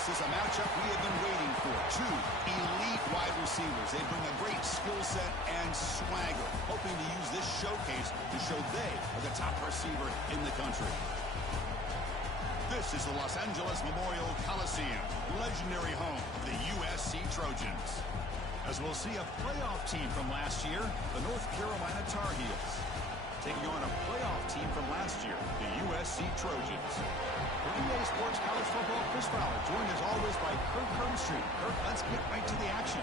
This is a matchup we have been waiting for. Two elite wide receivers. They bring a great skill set and swagger, hoping to use this showcase to show they are the top receiver in the country. This is the Los Angeles Memorial Coliseum, legendary home of the USC Trojans. As we'll see a playoff team from last year, the North Carolina Tar Heels, taking on a playoff team from last year, the USC Trojans. For EA Sports College Football, Chris Fowler, joined as always by Kirk Herbstreit. Kirk, let's get right to the action.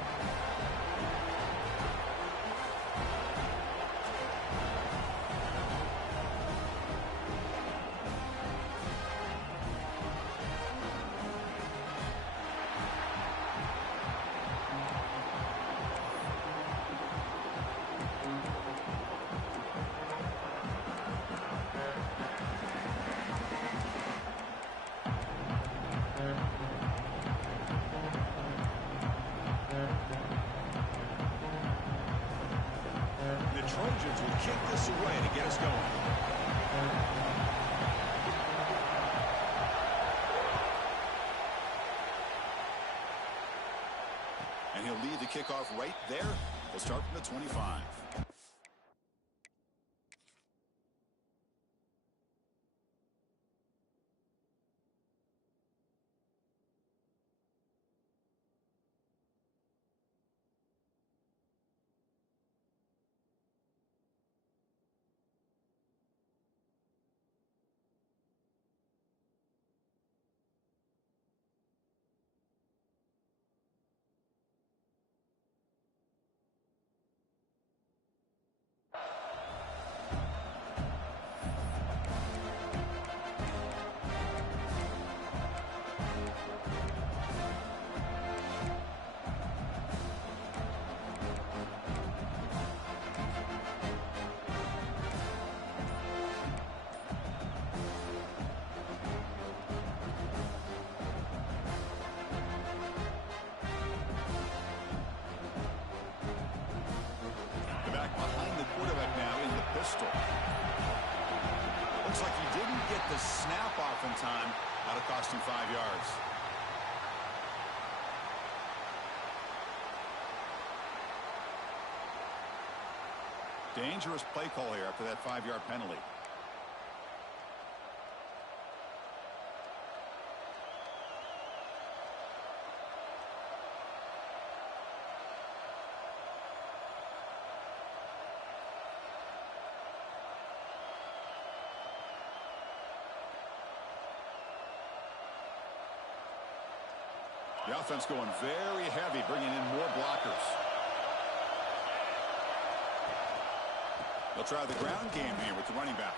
Trojans will kick this away to get us going. And he'll lead the kickoff right there. We'll start from the 25. Looks like he didn't get the snap off in time. That'll cost him 5 yards. Dangerous play call here after that 5-yard penalty. The offense going very heavy, bringing in more blockers. They'll try the ground game here with the running back.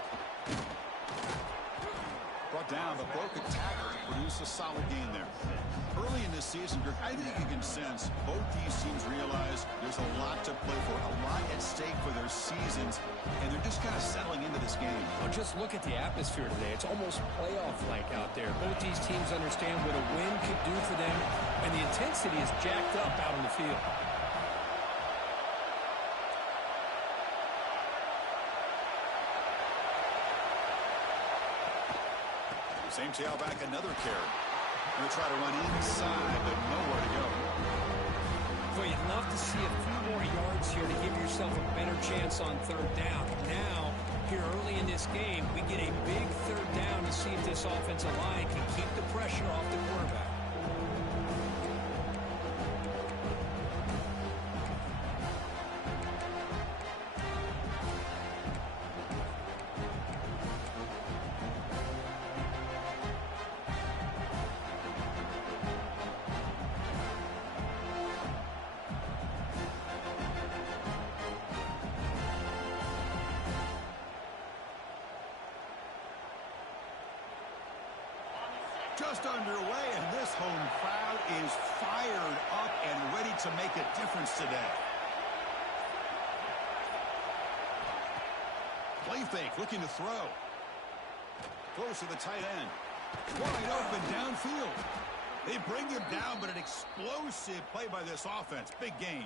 Brought down, but broke a tackle to produce a solid gain there. Early in this season, I think you can sense both these teams realize there's a lot to play for, a lot at stake for their seasons, and they're just kind of settling into this game. Well, just look at the atmosphere today. It's almost playoff-like out there. Both these teams understand what a win could do for them, and the intensity is jacked up out on the field. Same tailback, another carry. Going to try to run inside, but nowhere to go. Well, you'd love to see a few more yards here to give yourself a better chance on third down. Now, here early in this game, we get a big third down to see if this offensive line can keep the pressure off the quarterback. Just underway, and this home crowd is fired up and ready to make a difference today. Play fake, looking to throw. Throws to the tight end. Wide open downfield. They bring him down, but an explosive play by this offense. Big gain.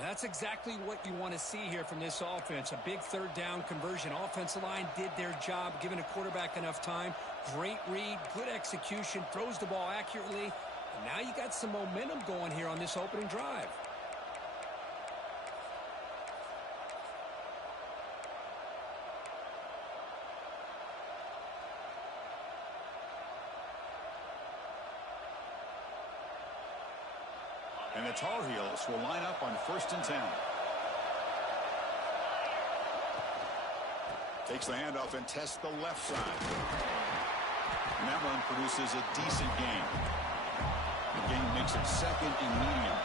That's exactly what you want to see here from this offense. A big third down conversion. Offensive line did their job, giving a quarterback enough time. Great read, good execution, throws the ball accurately. And now you got some momentum going here on this opening drive. And the Tar Heels will line up on 1st and 10. Takes the handoff and tests the left side. And that one produces a decent gain. The gain makes it 2nd and medium.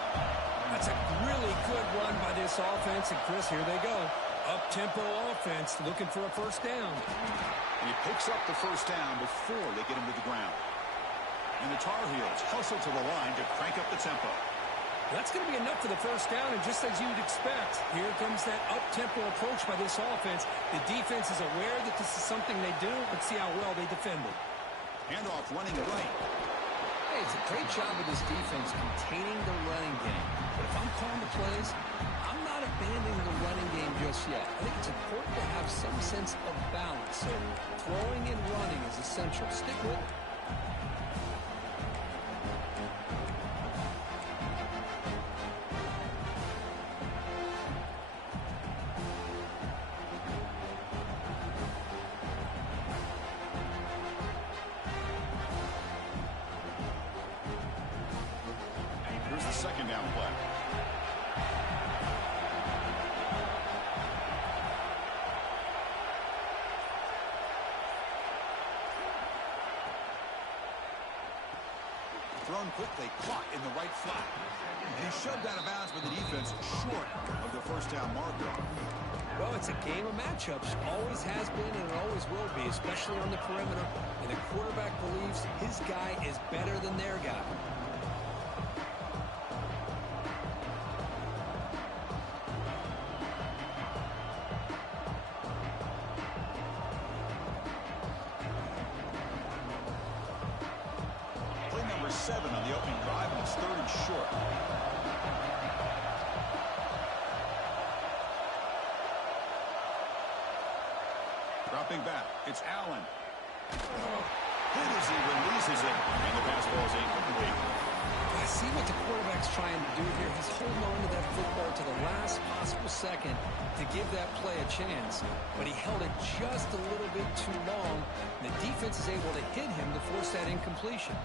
That's a really good run by this offense. And, Chris, here they go. Up-tempo offense looking for a first down. And he picks up the first down before they get him to the ground. And the Tar Heels hustle to the line to crank up the tempo. That's going to be enough for the first down, and just as you'd expect, here comes that up-tempo approach by this offense. The defense is aware that this is something they do. Let's see how well they defend it. Handoff running right. Hey, it's a great job of this defense containing the running game. But if I'm calling the plays, I'm not abandoning the running game just yet. I think it's important to have some sense of balance. So throwing and running is essential. Stick with it. Here's the 2nd down play. Thrown quickly, caught in the right flat. And he's shoved out of bounds by the defense short of the first down marker. Well, it's a game of matchups. Always has been and it always will be, especially on the perimeter. And the quarterback believes his guy is better than their guy. Play number 7 on the opening drive, and it's 3rd and short. Dropping back, it's Allen. Hit as he releases it, and the pass ball is incomplete. I see what the quarterback's trying to do here. He's holding on to that football to the last possible second to give that play a chance. But he held it just a little bit too long. And the defense is able to hit him to force that incompletion.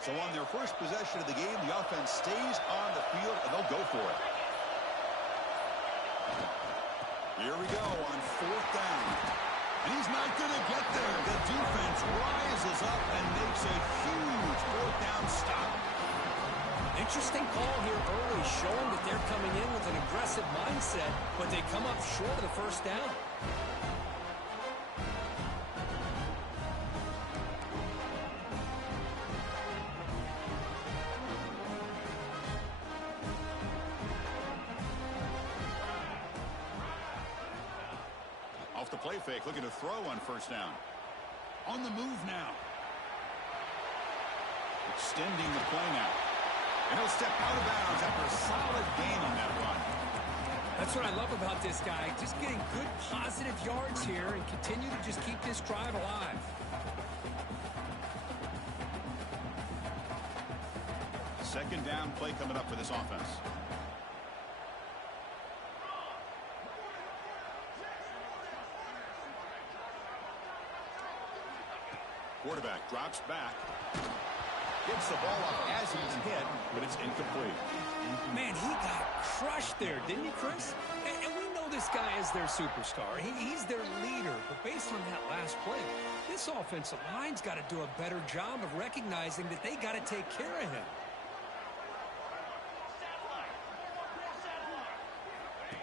So on their first possession of the game, the offense stays on the field, and they'll go for it. Here we go on 4th down. And he's not going to get there. The defense rises up and makes a huge 4th down stop. Interesting call here early, showing that they're coming in with an aggressive mindset, but they come up short of the first down. Off the play fake, looking to throw on 1st down. On the move now. Extending the play now. And he'll step out of bounds after a solid gain on that run. That's what I love about this guy. Just getting good positive yards here and continue to just keep this drive alive. Second down play coming up for this offense. Quarterback drops back. Gets the ball up as he's hit, but it's incomplete. Man, he got crushed there, didn't he, Chris? And we know this guy is their superstar. He's their leader. But based on that last play, this offensive line's got to do a better job of recognizing that they got to take care of him.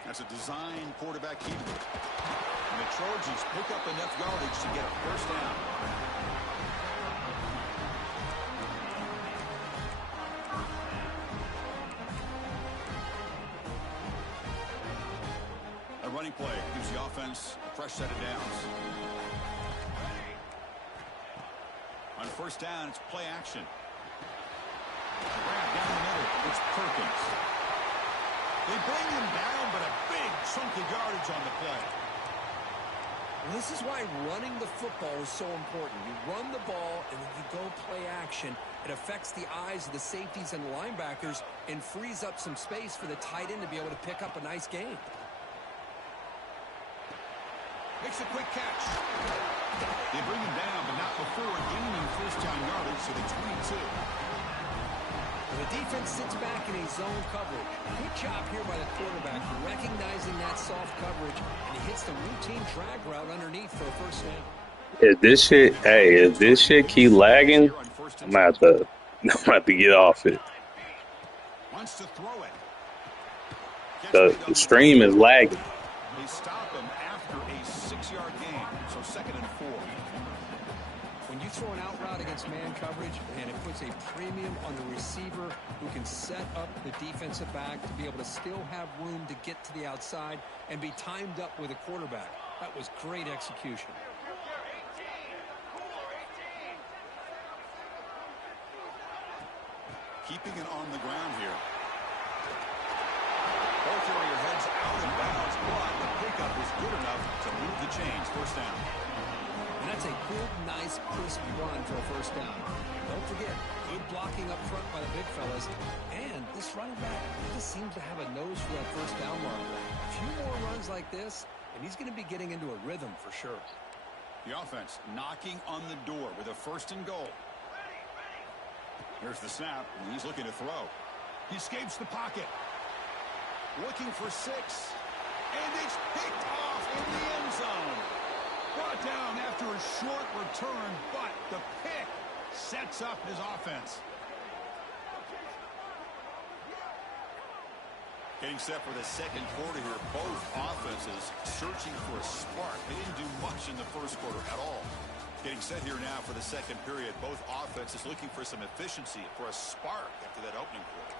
That's a design quarterback keeper. And the Trojans pick up enough yardage to get a first down. A running play gives the offense a fresh set of downs. On first down, it's play action. Grab down the middle. It's Perkins. They bring him down, but a big chunk of yardage on the play. Well, this is why running the football is so important. You run the ball, and then you go play action. It affects the eyes of the safeties and the linebackers and frees up some space for the tight end to be able to pick up a nice gain. Makes a quick catch. They bring him down, but not before gaining first down yardage to the 22. The defense sits back in a zone coverage. Good job here by the quarterback, recognizing that soft coverage, and he hits the routine drag route underneath for a first down. If this shit keep lagging, I'm gonna have to get off it. Wants to throw it. The stream is lagging. They stop him after a 6-yard gain, so 2nd and 4. When you throw an out route against man coverage, and it puts a premium on the receiver who can set up the defensive back to be able to still have room to get to the outside and be timed up with a quarterback. That was great execution. Keeping it on the ground here. Ball carrier heads out of bounds, but the pickup was good enough to move the chains. First down. And that's a good, nice, crisp run for a first down. Don't forget, good blocking up front by the big fellas. And this running back just seems to have a nose for that first down marker. A few more runs like this, and he's going to be getting into a rhythm for sure. The offense knocking on the door with a 1st and goal. Here's the snap, and he's looking to throw. He escapes the pocket. Looking for 6. And it's picked off in the end zone. Brought down after a short return, but the pick sets up his offense. Getting set for the second quarter here. Both offenses searching for a spark. They didn't do much in the first quarter at all. Getting set here now for the second period. Both offenses looking for some efficiency, for a spark after that opening quarter.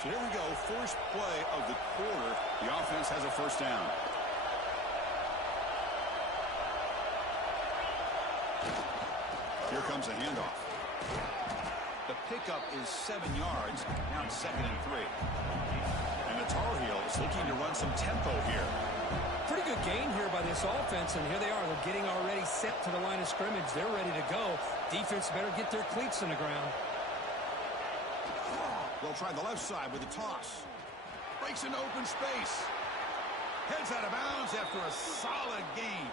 So here we go, first play of the quarter. The offense has a first down. Here comes a handoff. The pickup is 7 yards. Now it's 2nd and 3. And the Tar Heels looking to run some tempo here. Pretty good gain here by this offense, and here they are. They're getting already set to the line of scrimmage. They're ready to go. Defense better get their cleats on the ground. They'll try the left side with a toss. Breaks into open space. Heads out of bounds after a solid gain.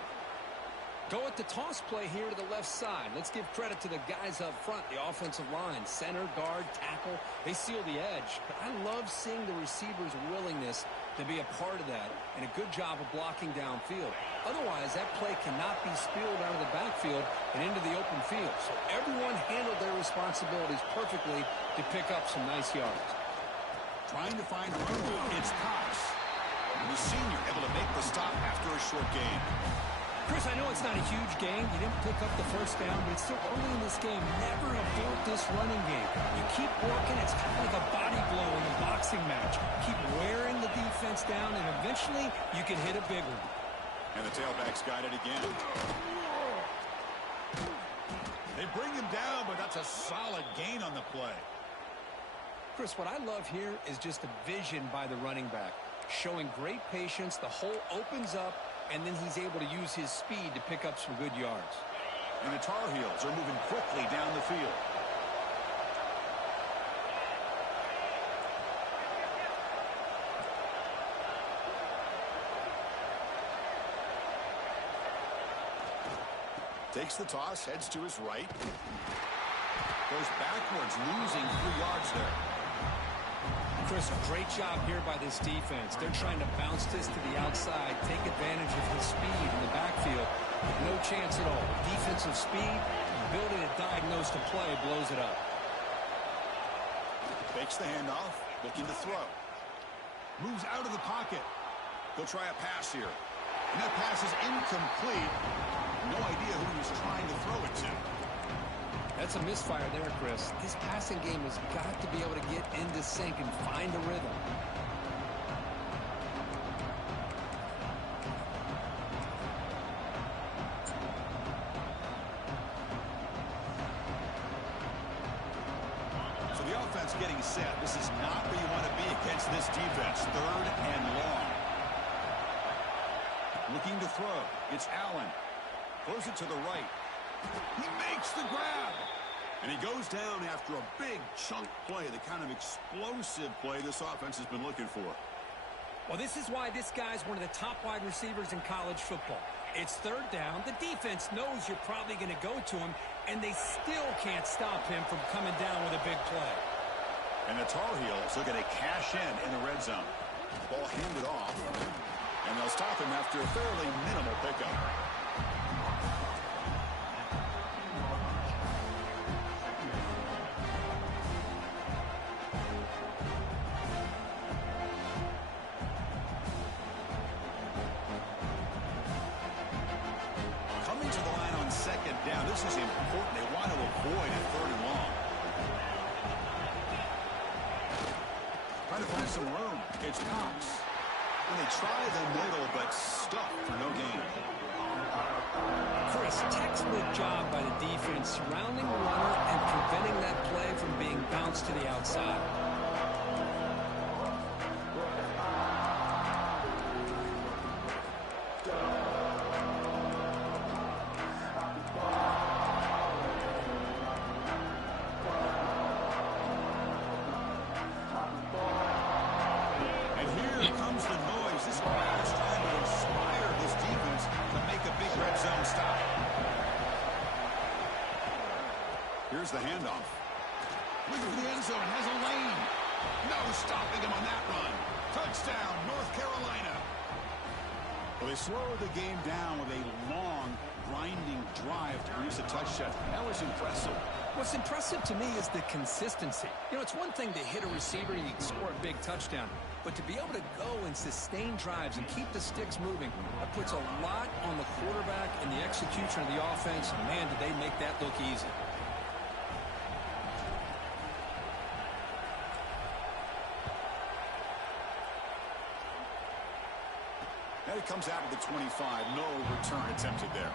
Go at the toss play here to the left side. Let's give credit to the guys up front, the offensive line, center, guard, tackle. They seal the edge. But I love seeing the receiver's willingness to be a part of that and a good job of blocking downfield. Otherwise, that play cannot be spilled out of the backfield and into the open field. So everyone handled their responsibilities perfectly to pick up some nice yards. Trying to find room. It's Cox. The senior able to make the stop after a short gain. Chris, I know it's not a huge game. You didn't pick up the first down, but it's still early in this game. Never abort this running game. You keep working. It's kind of like a body blow in a boxing match. Keep wearing the defense down, and eventually you can hit a big one. And the tailback's got it again. They bring him down, but that's a solid gain on the play. Chris, what I love here is just the vision by the running back. Showing great patience. The hole opens up, and then he's able to use his speed to pick up some good yards. And the Tar Heels are moving quickly down the field. Takes the toss, heads to his right. Goes backwards, losing 3 yards there. Chris, great job here by this defense. They're trying to bounce this to the outside, take advantage of his speed in the backfield. No chance at all. Defensive speed, ability to diagnose the play blows it up. Fakes the handoff, looking to throw. Moves out of the pocket. He'll try a pass here. And that pass is incomplete. No idea who he was trying to throw it to. That's a misfire there, Chris. This passing game has got to be able to get into sync and find a rhythm. So the offense getting set. This is not where you want to be against this defense. 3rd and long. Looking to throw. It's Allen. Throws it to the right. He makes the grab. And he goes down after a big chunk play, the kind of explosive play this offense has been looking for. Well, this is why this guy's one of the top wide receivers in college football. It's 3rd down. The defense knows you're probably going to go to him, and they still can't stop him from coming down with a big play. And the Tar Heels are going to cash in the red zone. Ball handed off. And they'll stop him after a fairly minimal pickup. Coming to the line on 2nd down. This is important. They want to avoid a 3rd and long. Trying to find some room. It's Cox. And they try the middle, but stuck for no gain. Chris, textbook job by the defense surrounding the runner and preventing that play from being bounced to the outside. Here's the handoff. Looking for the end zone. Has a lane. No stopping him on that run. Touchdown, North Carolina. Well, they slowed the game down with a long, grinding drive to produce a touchdown. That was impressive. What's impressive to me is the consistency. You know, it's one thing to hit a receiver and you can score a big touchdown. But to be able to go and sustain drives and keep the sticks moving, that puts a lot on the quarterback and the execution of the offense. Man, did they make that look easy. And it comes out of the 25. No return attempted there.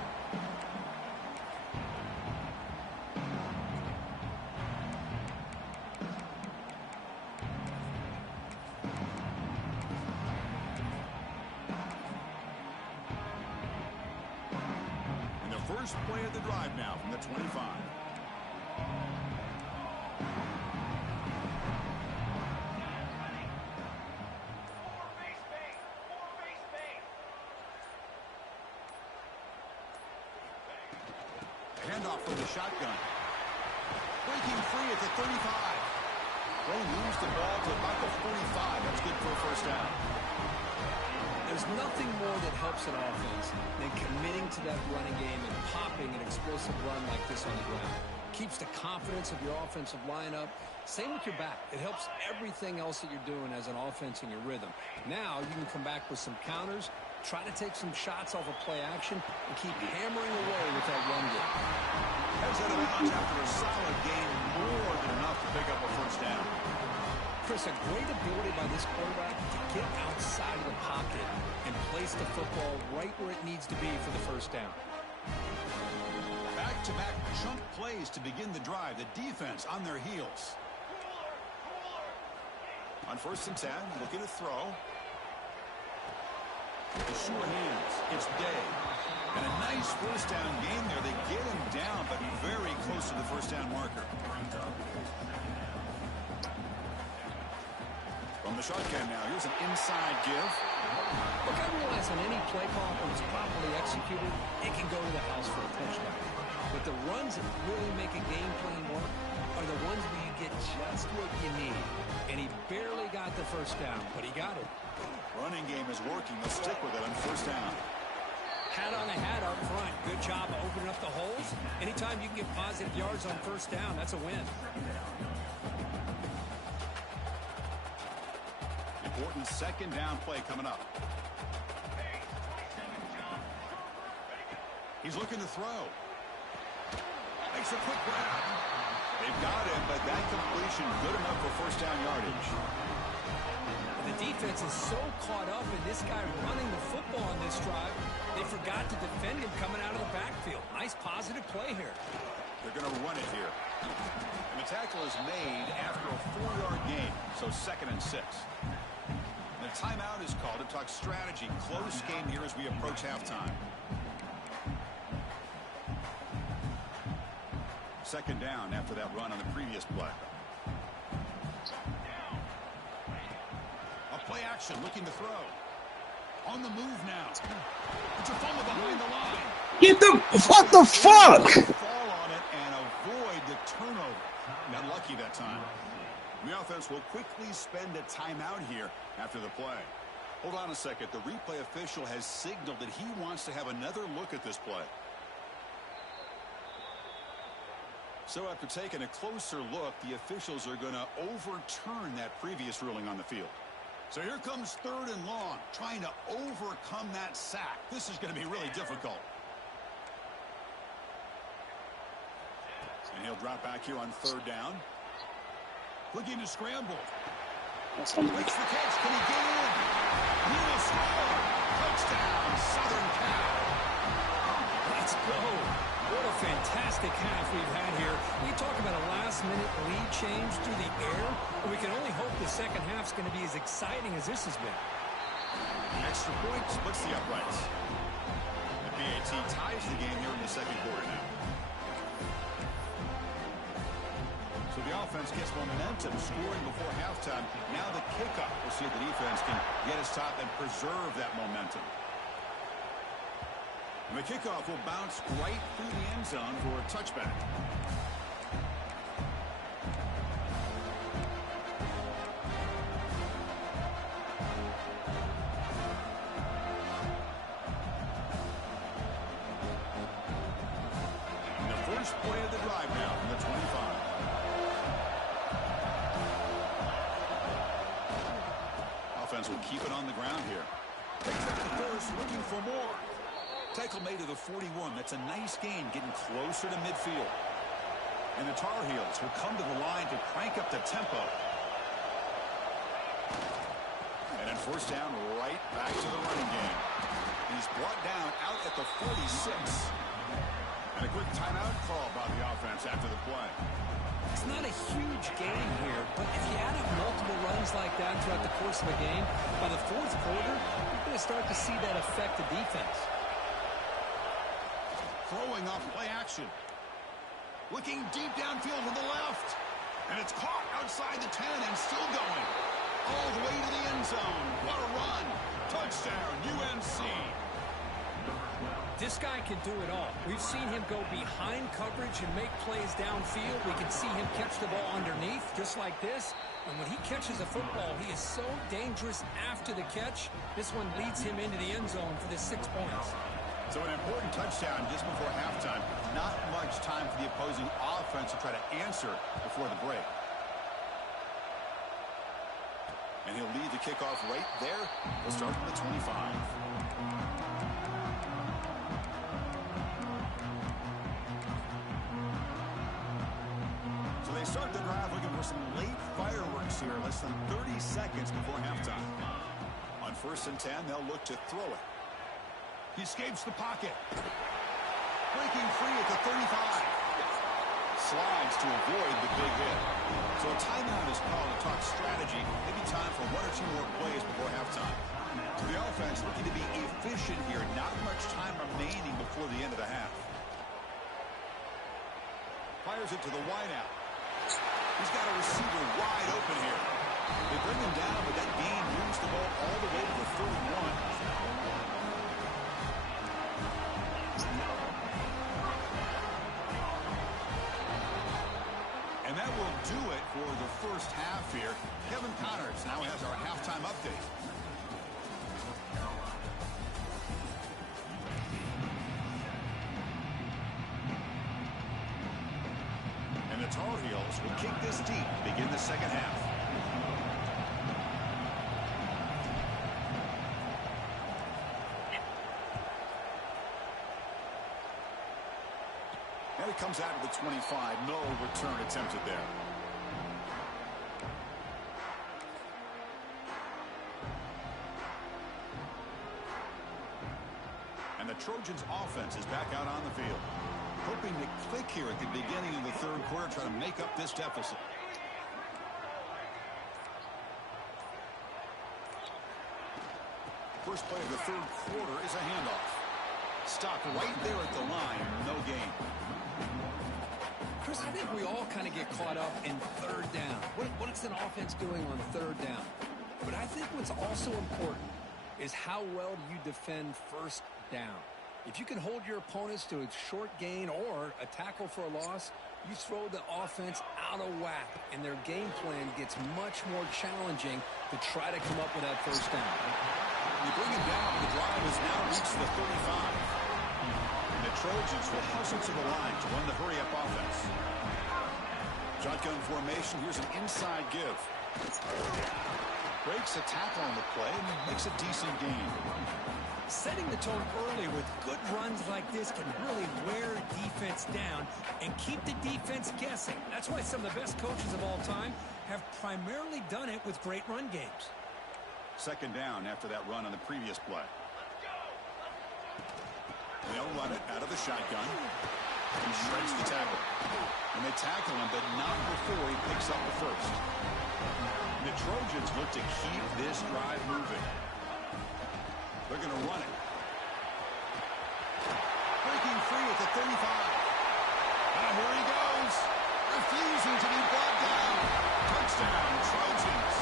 And the first play of the drive now from the 25. Handoff from the shotgun. Breaking free at the 35. They moves the ball to about the 45. That's good for a first down. There's nothing more that helps an offense than committing to that running game and popping an explosive run like this on the ground. Keeps the confidence of your offensive lineup. Same with your back. It helps everything else that you're doing as an offense in your rhythm. Now you can come back with some counters, try to take some shots off of play action, and keep hammering away with that run game. Heads out of bounds after a solid game, more than enough to pick up a first down. Chris, a great ability by this quarterback to get outside of the pocket and place the football right where it needs to be for the first down. Back-to-back chunk plays to begin the drive. The defense on their heels. On 1st and 10, looking to throw. The sure hands. It's Day. And a nice first down game there. They get him down, but very close to the first down marker. From the shotgun now, here's an inside give. Look, I realize on any play call, when it's properly executed, it can go to the house for a touchdown. But the runs that really make a game plan work are the ones where you get just what you need. And he barely got the first down, but he got it. Running game is working. They'll stick with it on first down. Hat on a hat up front. Good job of opening up the holes. Anytime you can get positive yards on first down, that's a win. Important second down play coming up. He's looking to throw. Makes a quick grab. They've got him, but that completion good enough for first down yardage. The defense is so caught up in this guy running the football on this drive, they forgot to defend him coming out of the backfield. Nice positive play here. They're going to run it here. And the tackle is made after a 4-yard gain, so 2nd and 6. The timeout is called to talk strategy. Close game here as we approach halftime. 2nd down after that run on the previous play. A play action looking to throw. On the move now. It's a fumble behind the line. Get the what the fuck? Fall on it and avoid the turnover. Got lucky that time. The offense will quickly spend a timeout here after the play. Hold on a second. The replay official has signaled that he wants to have another look at this play. So after taking a closer look, the officials are going to overturn that previous ruling on the field. So here comes 3rd and long, trying to overcome that sack. This is going to be really difficult. And he'll drop back here on 3rd down. Looking to scramble. Makes the catch. Can he get in? He will score. Touchdown, Southern Cal. Let's go. What a fantastic half we've had here. We talk about a last-minute lead change through the air, and we can only hope the second half's going to be as exciting as this has been. The extra point splits the uprights. The PAT ties the game here in the 2nd quarter now. So the offense gets momentum, scoring before halftime. Now the kickoff. We'll see if the defense can get his top and preserve that momentum. And the kickoff will bounce right through the end zone for a touchback. And the first play of the drive now from the 25. Offense will keep it on the ground here. Takes it to the first, looking for more. Tackle made to the 41. That's a nice gain, getting closer to midfield. And the Tar Heels will come to the line to crank up the tempo. And then first down, right back to the running game. He's brought down out at the 46. And a quick timeout call by the offense after the play. It's not a huge gain here, but if you add up multiple runs like that throughout the course of a game, by the 4th quarter, you're going to start to see that affect the defense. Throwing off play action. Looking deep downfield to the left. And it's caught outside the 10 and still going. All the way to the end zone. What a run. Touchdown, UNC. This guy can do it all. We've seen him go behind coverage and make plays downfield. We can see him catch the ball underneath, just like this. And when he catches a football, he is so dangerous after the catch. This one leads him into the end zone for the 6 points. So an important touchdown just before halftime. Not much time for the opposing offense to try to answer before the break. And he'll lead the kickoff right there. He'll start from the 25. So they start the drive looking for some late fireworks here. Less than 30 seconds before halftime. On 1st and 10, they'll look to throw it. He escapes the pocket. Breaking free at the 35. Slides to avoid the big hit. So a timeout is called to talk strategy. Maybe time for 1 or 2 more plays before halftime. So the offense looking to be efficient here. Not much time remaining before the end of the half. Fires it to the wideout. He's got a receiver wide open here. They bring him down, but that gain moves the ball all the way to the 31. And that will do it for the first half here. Kevin Connors now has our halftime update. Tar Heels will kick this deep to begin the second half. And it comes out of the 25. No return attempted there. And the Trojans' offense is back out on the field. Hoping to click here at the beginning of the third quarter, try to make up this deficit. First play of the third quarter is a handoff. Stopped right there at the line, no gain. Chris, I think we all kind of get caught up in third down. What is an offense doing on third down? But I think what's also important is how well do you defend first down. If you can hold your opponents to a short gain or a tackle for a loss, you throw the offense out of whack, and their game plan gets much more challenging to try to come up with that first down. You bring him down. The drive has now reached the 35. And the Trojans will hustle to the line to run the hurry-up offense. Shotgun formation. Here's an inside give. Breaks a tackle on the play and makes a decent gain. Setting the tone early with good runs like this can really wear defense down and keep the defense guessing. That's why some of the best coaches of all time have primarily done it with great run games. Second down after that run on the previous play. They'll run it out of the shotgun. He shreds the tackle. And they tackle him, but not before he picks up the first. The Trojans look to keep this drive moving. They're going to run it. Breaking free at the 35. And here he goes. Refusing to be brought down. Touchdown, Trojans.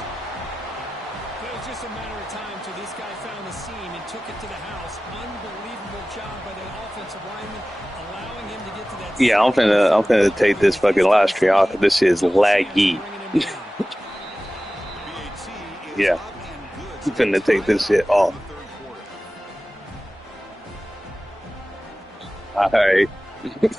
It was just a matter of time till this guy found the seam and took it to the house. Unbelievable job by the offensive lineman, allowing him to get to that. Yeah, I'm finna take this fucking last tree off. This shit is laggy. Yeah, I'm finna take this shit off. All right.